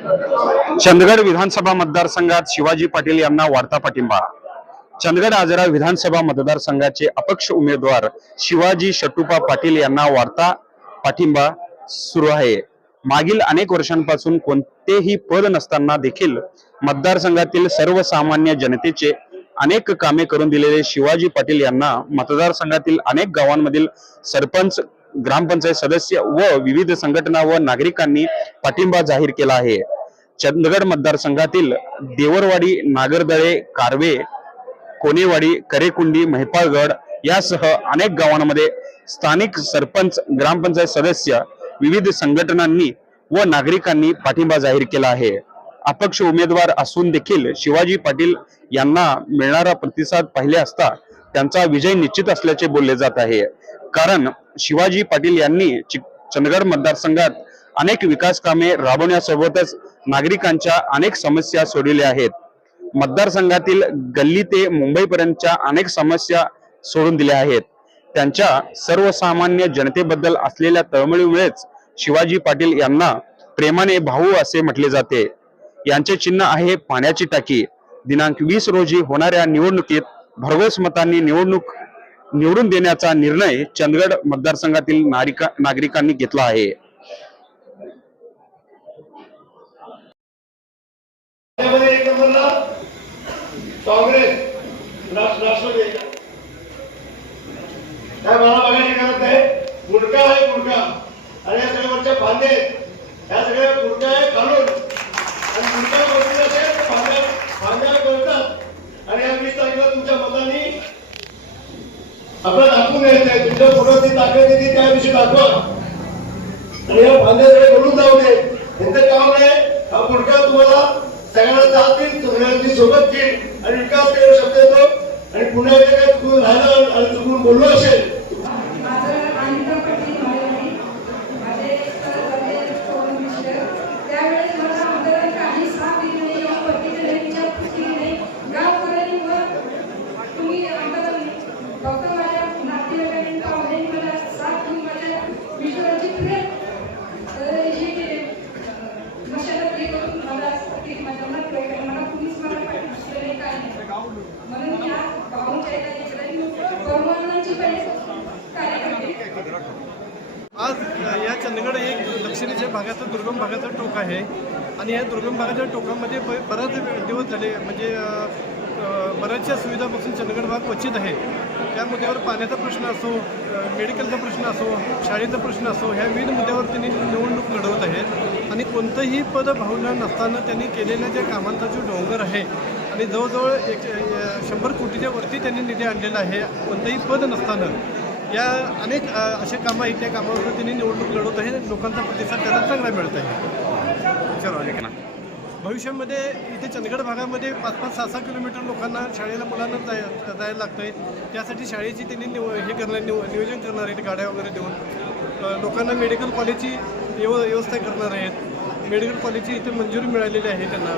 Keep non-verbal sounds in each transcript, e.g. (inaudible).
चंदगड विधानसभा मतदारसंघात शिवाजी पाटील यांना वाढता पाठिंबा. चंदगड आजरा विधानसभा मतदारसंघाचे अपक्ष उमेदवार शिवाजी शटुपा पाटील यांना वाढता पाठिंबा सुरू आहे. मागील अनेक वर्षांपासून कोणतेही पद नसताना देखील मतदारसंघातील सर्वसामान्य जनतेचे अनेक कामे करून दिलेले शिवाजी पाटील यांना मतदारसंघातील अनेक गावांमधील सरपंच ग्रामपंचायत सदस्य व विविध संघटना व नागरिकांनी पाठिंबा जाहीर केला आहे. चंदगड मतदारसंघातील देवरवाडी नागरदळे कारवे कोनेवाडी करेकुंडी महिपाळगड यासह अनेक गावांमध्ये स्थानिक सरपंच ग्रामपंचायत सदस्य विविध संघटनांनी व नागरिकांनी पाठिंबा जाहीर केला आहे. अपक्ष उमेदवार असून देखील शिवाजी पाटील यांना मिळणारा प्रतिसाद पाहिले असता त्यांचा विजय निश्चित असल्याचे बोलले जात आहे. कारण शिवाजी पाटील यांनी चंदगड मतदारसंघात अनेक विकास कामे राबवण्यासोबतच नागरिकांच्या अनेक समस्या सोडविल्या आहेत. मतदारसंघातील गल्ली ते मुंबईपर्यंतच्या अनेक समस्या सोडून दिल्या आहेत. त्यांच्या सर्वसामान्य जनतेबद्दल असलेल्या तळमळीमुळेच शिवाजी पाटील यांना प्रेमाने भाऊ असे म्हटले जाते. यांचे चिन्ह आहे पाण्याची टाकी. दिनांक वीस रोजी होणाऱ्या निवडणुकीत भरघोस मतांनी निवडणूक निवडून देण्याचा निर्णय चंदगड मतदारसंघातील नागरिकांनी घेतला आहे. काँग्रेस राष्ट्र राष्ट्रवादी आहे का? काय मला बघायची गरज नाही गुटखा आहे गुटखा आणि या सगळ्या वरच्या फांदे ह्या सगळ्या गुटखा आहे काढून आणि गुटखा गोष्टी असेल तर फांद्या फांद्या करतात आणि या वीस तारखेला तुमच्या मतांनी आपल्याला दाखवून द्यायचं आहे तुमच्या पुढं ती ताकद येते त्या दिवशी दाखवा आणि या फांद्या बोलून जाऊ दे काम आहे हा गुटखा तुम्हाला सगळ्यांना साथ सगळ्यांची सोबत घेईल. आणि विकास केला शब्द आणि पुन्हा जे काय चुकून आणि चुकून बोललो असेल माझं अनिता पाटील मालवणी माझे सर पवन मिश्र त्यावेळेस मला आमदार काही साथ दिली नाही या पद्धतीने विचारपूस केली नाही गावकऱ्यांनी व तुम्ही आमदारांनी फक्त माझ्या नातेवाईकांनी पाहुण्यांनी मला साथ देऊन माझ्या विश्वाची प्रेम अं, हे केले अं, मशागत हे करून मला साथ दिली माझ्या नातेवाईकांनी मला कुणीच मला पाठिंबा दिला नाही काय नाही म्हणून मी आज भाऊंच्या एका लेकरांनी परमानंदाची पहिले कार्यकर्ते आज या चंदगड एक दक्षिणेच्या भागाचं दुर्गम भागाचं टोक आहे. आणि या दुर्गम भागाच्या टोकामध्ये ब- बराच दिवस झाले म्हणजे बऱ्याचशा सुविधापासून चंदगड भाग वचित आहे. त्या मुद्द्यावर पाण्याचा प्रश्न असो मेडिकलचा प्रश्न असो शाळेचा प्रश्न असो ह्या विविध मुद्द्यावर त्यांनी निवडणूक लढवत आहेत. आणि कोणतंही पद भावना नसताना त्यांनी केलेल्या ज्या कामांचा जो डोंगर आहे आणि जवळजवळ एक शंभर कोटीच्या वरती त्यांनी निधी आणलेला आहे कोणतंही पद नसताना. या अनेक असे कामं आहेत त्या कामावर त्यांनी निवडणूक लढवत आहे. लोकांचा प्रतिसाद त्यांना चांगला मिळत आहे. चलो भविष्यामध्ये इथे चंदगड भागामध्ये पाच पाच सहा सहा किलोमीटर लोकांना शाळेला मुलांना जाय जायला लागतं आहे त्यासाठी शाळेची त्यांनी निव हे करणार निव नियोजन करणार आहेत गाड्या वगैरे देऊन लोकांना मेडिकल कॉलेजची व्यव व्यवस्था करणार आहेत. मेडिकल कॉलेजची इथे मंजुरी मिळालेली आहे त्यांना.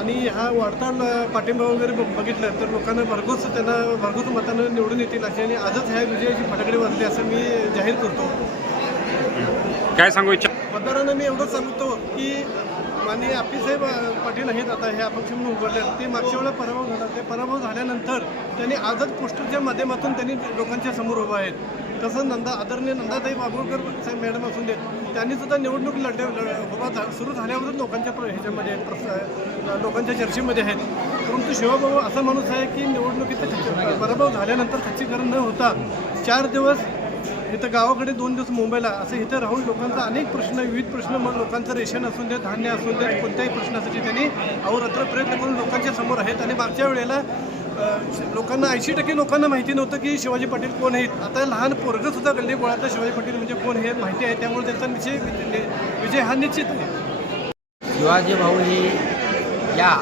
आणि हा वाढता पाठिंबा वगैरे बघ- बघितलं तर लोकांना भरघोस त्यांना भरघोस मतानं निवडून येतील अशी आणि आजच ह्या विजयाची फटाकडे वाजली असं मी जाहीर करतो. काय सांगू इच्छा? मतदारांना मी एवढंच सांगतो की माननीय आप्पीसाहेब पाटील आहेत आता हे अपक्ष म्हणून उभारले ते मागच्या वेळेला पराभव झाला ते पराभव झाल्यानंतर त्यांनी आजच पोस्टरच्या माध्यमातून त्यांनी लोकांच्या समोर उभा आहेत. तसं नंदा आदरणीय नंदाताई बाबुळकर साहेब मॅडम असून दे त्यांनी सुद्धा निवडणूक लढ लढ- झा- सुरू झाल्यावरच लोकांच्या प्र- ह्याच्यामध्ये प्रस- लोकांच्या चर्चेमध्ये आहेत. परंतु शिवभाऊ असा माणूस आहे की निवडणुकीचा पराभव झाल्यानंतर खच्चीकरण न होता चार दिवस इथं गावाकडे दोन दिवस मुंबईला असं इथं राहून लोकांचा अनेक प्रश्न विविध प्रश्न मग लोकांचं रेशन असून दे धान्य असून दे कोणत्याही प्रश्नासाठी त्यांनी अहोरात्र प्रयत्न करून लोकांच्या समोर आहेत. आणि मागच्या वेळेला लोकांना ऐंशी टक्के लोकांना माहिती नव्हतं की शिवाजी पाटील कोण आहेत. आता लहान पोरगं सुद्धा गल्ली बोळातलं शिवाजी पाटील म्हणजे कोण हे माहिती आहे त्यामुळे त्यांचा निश्चय विजय हा निश्चित आहे. शिवाजी भाऊ ही या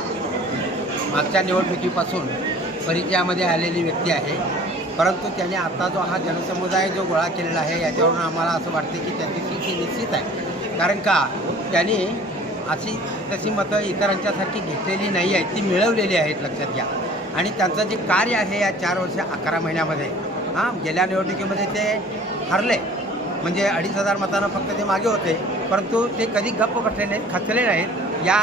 मागच्या निवडणुकीपासून परिचयामध्ये आलेली व्यक्ती आहे. परंतु त्याने आता जो हा जनसमुदाय जो गोळा केलेला आहे याच्यावरून आम्हाला असं वाटते की त्याची स्थिती निश्चित आहे. कारण का? त्यांनी अशी तशी मतं इतरांच्यासाठी घेतलेली नाही आहेत ती मिळवलेली आहेत लक्षात घ्या. आणि त्यांचं जे कार्य आहे या चार वर्ष अकरा महिन्यामध्ये हां गेल्या निवडणुकीमध्ये ते हरले. म्हणजे अडीच हजार मतांना फक्त ते मागे होते. परंतु ते कधी गप्प बसले नाहीत खचले नाहीत. या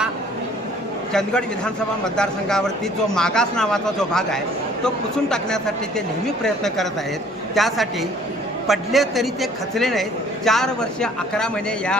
चंदगड विधानसभा मतदारसंघावरती जो मागास नावाचा जो भाग आहे तो पुसून टाकण्यासाठी ते नेहमी प्रयत्न करत आहेत. त्यासाठी पडले तरी ते खचले नाहीत. चार वर्ष अकरा महिने या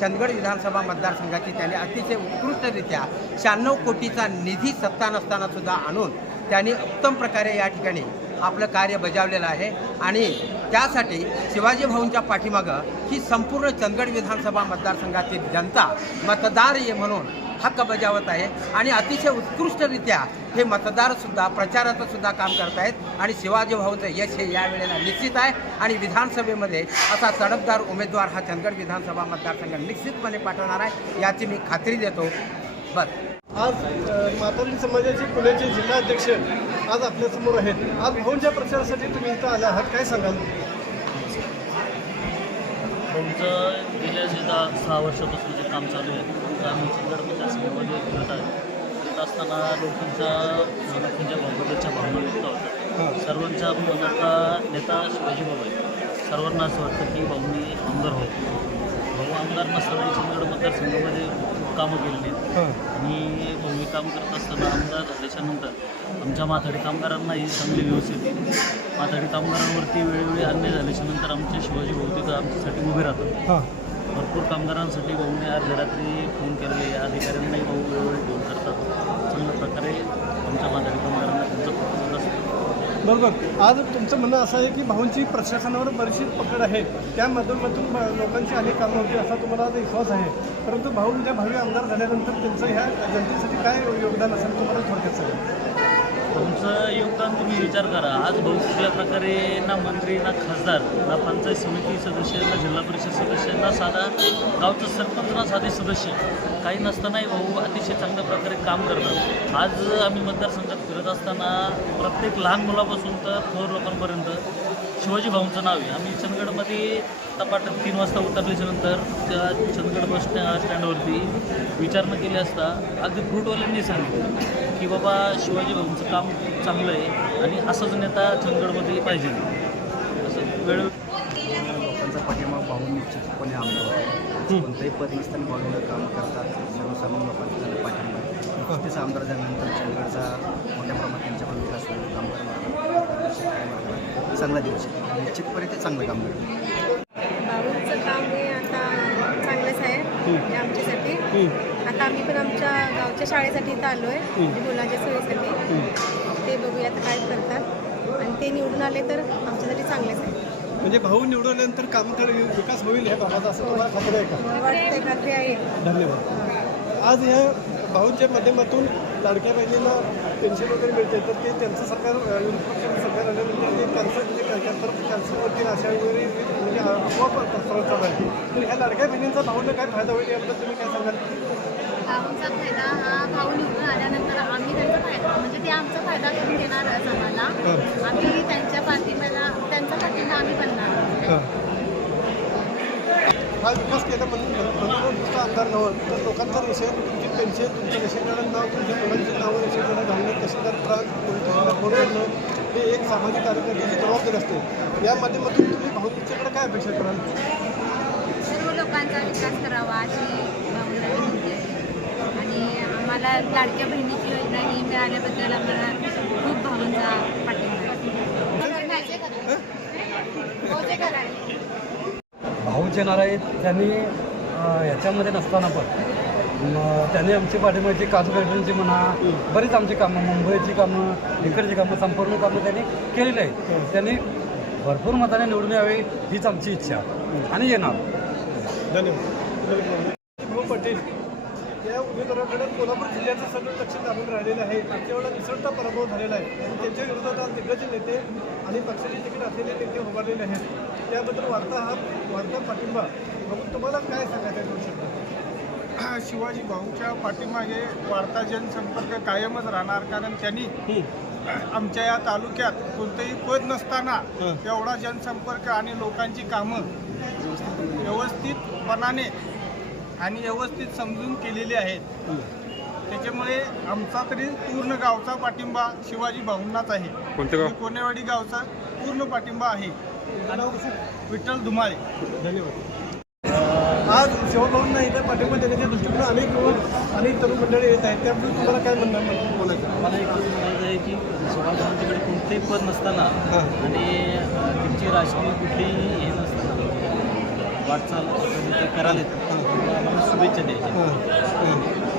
चंदगड विधानसभा मतदारसंघाची त्यांनी अतिशय उत्कृष्टरित्या शहाण्णव कोटीचा निधी सत्ता नसताना सुद्धा आणून त्यांनी उत्तम प्रकारे या ठिकाणी आपलं कार्य बजावलेलं आहे. आणि त्यासाठी शिवाजी भाऊंच्या पाठीमागं ही संपूर्ण चंदगड विधानसभा मतदारसंघातील जनता मतदार ये म्हणून हक्क बजावत आहे आणि अतिशय उत्कृष्टरित्या हे मतदारसुद्धा प्रचाराचं सुद्धा काम करत आहेत. आणि शिवाजी भाऊचं यश हे यावेळेला निश्चित आहे. आणि विधानसभेमध्ये असा तडफदार उमेदवार हा चंदगड विधानसभा मतदारसंघ निश्चितपणे पाठवणार आहे. याची मी खात्री देतो. बस आज अ, मातंगी समाजाचे पुण्याचे जिल्हाध्यक्ष आज आपल्यासमोर आहेत. आज भाऊंच्या प्रचारासाठी तुम्ही इथं आला आहात. काय सांगाल? आमचं गेल्या सहा वर्षापासून जे काम चालू आहे आम्ही चिंगड मतदारसंघामध्ये फिरत आहे फिरत असताना मनात म्हणजे भावबद्दलच्या भावना व्यक्त होतात. सर्वांच्या मनातला नेता शिवाजी भाऊ आहे सर्वांना असं वाटतं की भाऊनी आमदार व्हावं. भाऊ आमदार नसताना चिंगड मतदारसंघामध्ये खूप कामं केलेली आहेत आणि भाऊ हे काम करत असताना आमदार झाल्याच्यानंतर आमच्या माथाडी कामगारांनाही चांगली व्यवस्थित माथाडी कामगारांवरती वेळोवेळी अन्याय झाल्याच्यानंतर आमचे शिवाजी भाऊ तिथं आमच्यासाठी उभे राहतात. हां. भरपूर कामगारांसाठी भाऊने आज घरातली फोन केलेले अधिकाऱ्यांनाही भाऊ वेळोवेळी फोन करतात. चांगल्या प्रकारे आमच्या माथाडी कामगारांना त्यांचा असतो. बरोबर. आज तुमचं म्हणणं असं आहे की भाऊंची प्रशासनावर बरीचशी पकड आहे. त्या माध्यमातून ब- लोकांची अनेक कामं होती असा तुम्हाला आज विश्वास आहे. परंतु भाऊ उद्या भावी आमदार झाल्यानंतर त्यांचं ह्या जनतेसाठी काय योगदान असेल तुम्हाला थोडक्यात सांगा. पण तुम्ही विचार करा. आज भाऊ कुठल्या प्रकारे ना मंत्री ना खासदार ना पंचायत समिती सदस्य ना जिल्हा परिषद सदस्य ना साधा गावचं सरपंच ना साधे सदस्य. काही नसतानाही भाऊ अतिशय चांगल्या प्रकारे काम करतात. आज आम्ही मतदारसंघात फिरत असताना प्रत्येक लहान मुलापासून तर थोर लोकांपर्यंत शिवाजी भाऊंचं नाव आहे. आम्ही चंदगडमध्ये तपाट तीन वाजता उतरल्याच्या नंतर त्या चंदगड बस स्टॅ स्टँडवरती विचारणा केली असता अगदी फ्रूटवाल्यांनी सांगितलं. की बाबा शिवाजी भाऊंचं काम खूप चांगलं आहे आणि असंच नेता चंदगडमध्ये पाहिजे. असं वेळ लोकांचा पाठिंबा भाऊ निश्चितपणे आमदार होतो. कोणत्याही पद नसताना भाऊला काम करतात सर्वसामान्य लोकांचा त्यांना पाठिंबा. आहे तेच आमदार झाल्यानंतर चंदगडचा मोठ्या प्रमाणात त्यांच्याकडून विकास काम करणार चांगला दिवस आहे निश्चितपणे ते चांगलं काम करतील भाऊचं काम हे आता चांगलंच आहे म्हणजे आमच्यासाठी आता आम्ही पण आमच्या गावच्या शाळेसाठी इथं आलो आहे मुलांच्या सोयीसाठी. ते बघूया आता काय करतात. आणि ते निवडून आले तर आमच्यासाठी चांगलेच आहे. म्हणजे भाऊ निवडवल्यानंतर काम कर विकास होईल ह्या भागाचा असं तुम्हाला खात्री आहे का? वाटते खात्री आहे. धन्यवाद. आज ह्या भाऊंच्या माध्यमातून लाडक्या बहिणींना पेन्शन वगैरे मिळते तर ते त्यांचं सरकार पक्षाचं सरकार आल्यानंतर ते कॅन्सर म्हणजे कॅन्सर कॅन्सर वगैरे अशा वगैरे म्हणजे आपोआप तर ह्या लाडक्या बहिणींचा भाऊंना काय फायदा होईल याबद्दल तुम्ही काय सांगाल? भाऊंचा फायदा हा भाऊ निवडून आल्यानंतर आम्ही त्यांचा फायदा म्हणजे ते आमचा फायदा करून देणारच आम्हाला. आम्ही त्यांच्या पाठिंब्याला त्यांचा पाठिंबा आम्ही बनणार हां. विकास केला म्हणून म्हणून नुसता आमदार नव्हतं. तर लोकांचा विषय तुमची पेन्शन तुमच्या रेशनकार्ड नाव तुमच्या मुलांची नावं रेशनकार्ड घालणं तहसीलदार ट्रक फोन करणं हे एक सामाजिक कार्यकर्त्याची जबाबदारी असते या माध्यमातून तुम्ही भाऊंच्याकडे काय अपेक्षा कराल? सर्व लोकांचा विकास करावा अशी भावना विनंती आहे आणि आम्हाला लाडक्या बहिणीची योजना ही मिळाल्याबद्दल आम्हाला खूप भावांचा पाठिंबा आहे भाऊ जे नारायण त्यांनी ह्याच्यामध्ये नसताना पण. म, त्यांनी आमची पाठिंबाची काजू गार्डनची म्हणा बरीच आमची कामं मुंबईची कामं इकडची कामं संपूर्ण कामं त्यांनी केलेली आहेत. त्यांनी भरपूर मताने निवडून यावे हीच आमची इच्छा. आणि येणार. धन्यवाद. पटेल या उमेदवाराकडे कोल्हापूर जिल्ह्याचं सगळं लक्ष लागून राहिलेलं आहे. मागच्या वेळेला निसळता पराभव झालेला आहे. त्यांच्या विरोधात आज दिग्गज नेते आणि पक्षाचे तिकीट असलेले नेते उभारलेले आहेत. त्याबद्दल वार्ता हा वार्ता पाठिंबा बघून तुम्हाला काय सांगायचं दोन शब्द? (coughs) शिवाजी भाऊच्या पाठीमागे वार्ता जनसंपर्क कायमच राहणार कारण त्यांनी (coughs) आमच्या या तालुक्यात कोणतंही पद नसताना एवढा जनसंपर्क आणि लोकांची कामं व्यवस्थितपणाने आणि व्यवस्थित समजून केलेली आहेत. त्याच्यामुळे आमचा तरी पूर्ण गावचा पाठिंबा शिवाजी भाऊंनाच आहे. कोणतं गाव? कोनेवाडी गावचा पूर्ण पाठिंबा आहे. विठ्ठल धुमाळे. धन्यवाद. आज सेवाभावांना इथं पाठिंबा देण्याच्या दृष्टिकोन अनेक युवक अनेक तरुण मंडळी येत आहेत. त्याबद्दल तुम्हाला काय म्हणणं म्हणणं बोलायचं मला एक म्हणायचं आहे की सुभाषांच्याकडे कोणतेही पद नसताना आणि अं, त्यांची राजकीय कुठलीही हे नसताना वाटचाल आपण करायला शुभेच्छा द्यायच्या.